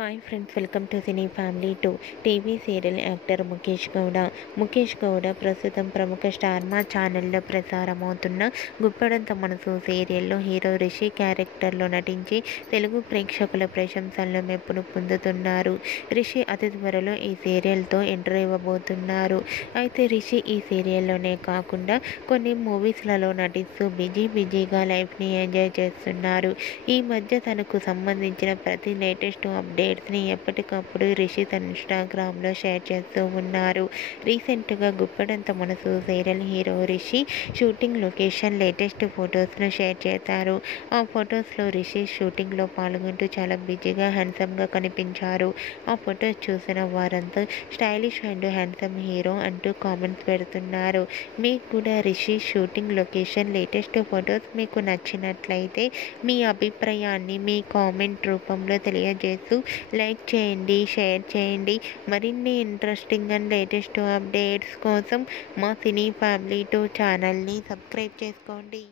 Hi friends, welcome to cine family 2. TV serial actor Mukesh Gowda ప్రస్తుతం ప్రముఖ star మా ఛానల్లో ప్రసారమవుతున్న గుప్పెడంత మనసు సీరియల్లో హీరో రిషి క్యారెక్టర్లో నటించి తెలుగు ప్రేక్షకుల ప్రశంసలను మెప్పును పొందుతున్నారు. రిషి అతి త్వరలో ఈ సీరియల్తో ఎంట్రీ ఇవ్వబోతున్నారు. అయితే రిషి ఈ సీరియల్లోనే కాకుండా కొన్ని మూవీస్లలో నటిస్తూ బిజీగా లైఫ్ని ఎంజాయ్ చేస్తున్నారు. ఈ మధ్య తనకు సంబంధించిన ప్రతి లేటెస్ట్ అప్డేట్స్ని ఎప్పటికప్పుడు రిషి తన ఇన్స్టాగ్రామ్లో షేర్ చేస్తూ ఉన్నారు. రీసెంట్గా Guppedantha Manasu serial hero Rishi shooting location latest ఫొటోస్ను షేర్ చేశారు. ఆ ఫొటోస్లో రిషి షూటింగ్లో పాల్గొంటూ చాలా బిజీగా హ్యాండ్సమ్గా కనిపించారు. ఆ ఫొటోస్ చూసిన వారంతా స్టైలిష్ అండ్ హ్యాండ్సమ్ హీరో అంటూ కామెంట్స్ పెడుతున్నారు. మీకు కూడా Rishi shooting location latest photos మీకు నచ్చినట్లయితే మీ అభిప్రాయాన్ని మీ కామెంట్ రూపంలో తెలియజేస్తూ లైక్ చేయండి, షేర్ చేయండి. మరిన్ని ఇంట్రెస్టింగ్ అండ్ లేటెస్ట్ అప్డేట్స్ కోసం మా సినీ ఫ్యామిలీ 2 ఛానల్ని సబ్స్క్రైబ్ చేసుకోండి.